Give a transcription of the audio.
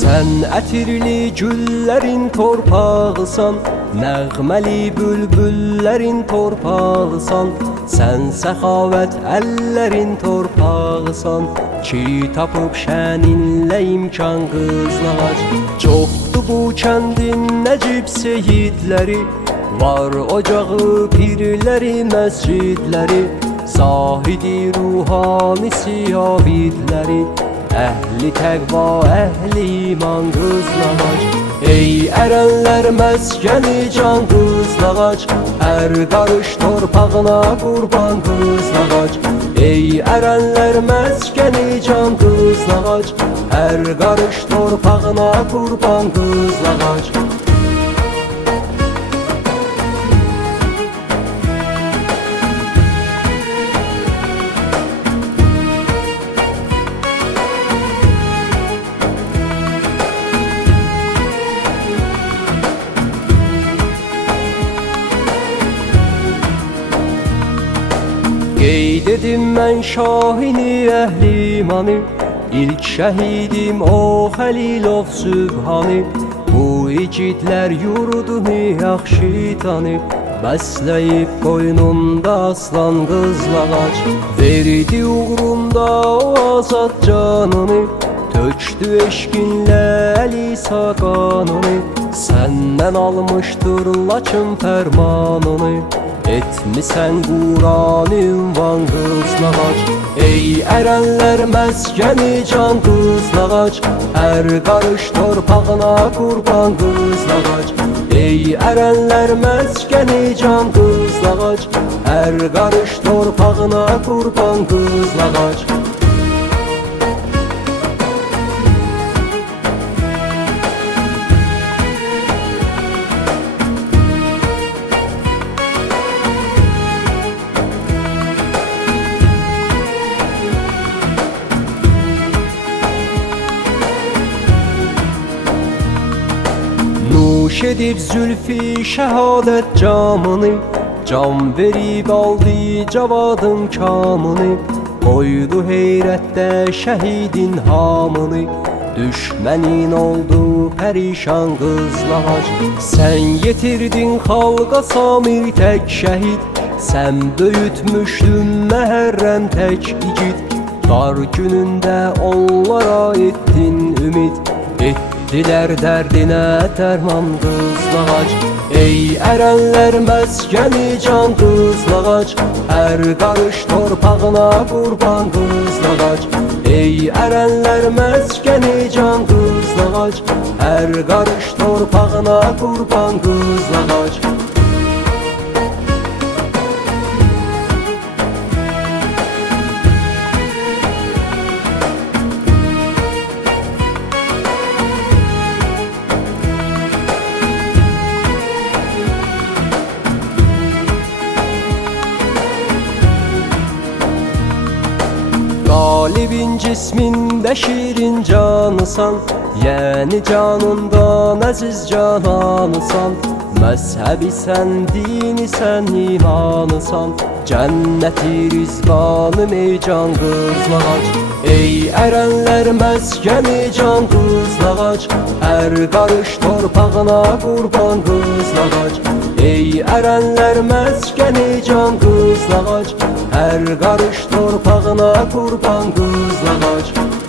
Sən ətirli güllərin torpağısan, nəğməli bülbüllərin torpağısan. Sən səxavət əllərin torpağısan, ki tapıb şəninlə imkan qızlağac. Çoxdur bu kəndin nəcib seyidləri, var ocağı pirləri məscidləri, zahidi ruhanisi abidləri, əhli təqva, əhli iman qızlağac. Ey ərənlər məskəni can qızlağac, hər qarış torpağına qurban qızlağac. Ey ərənlər məskəni can qızlağac, hər qarış torpağına qurban qızlağac. Qeyd edim mən şahini əhlimanı, İlk şəhidim o Xəlilov Sübhanı. Bu igidlər yurdunu yaxşı tanıb, bəsləyib qoynunda aslan qızlağac. Verdi uğrunda o azad canını, tökdü eşqinlə Əlisə qanını. Səndən almışdır Laçın fərmanını, etmisən Quran ünvan qızlağac. Ey ərənlər məskəni can qızlağac, hər qarış torpağına qurban qızlağac. Ey ərənlər məskəni can qızlağac, hər qarış torpağına qurban qızlağac. Nuş edib zülfi şəhadət camını, can verib aldı cavadın kamını. Qoydu heyrətdə şəhidin hamını, düşmənin oldu pərişan qızlağac. Sən yetirdin xalqa Samir tək şəhid, sən böyütmüşdün Məhərrəm tək igid. Dar günündə onlara etdin ümid, etdilər dərdinə dərman qızlağac. Ey ərənlər məskəni can qızlağac, hər qarış torpağına qurban qızlağac. Ey ərənlər məskəni can qızlağac, hər qarış torpağına qurban qızlağac. Qalibin cismində şirin canısan, yəni canından əziz cananısan. Məzhəbi sən, dini sən, imanısan, cənnəti rizvanım ey can qızlağac. Ey ərənlər məskəni can qızlağac, hər qarış torpağına qurban qızlağac. Ey ərənlər məskəni can qızlağac, hər qarış torpağına qurban qızlağac.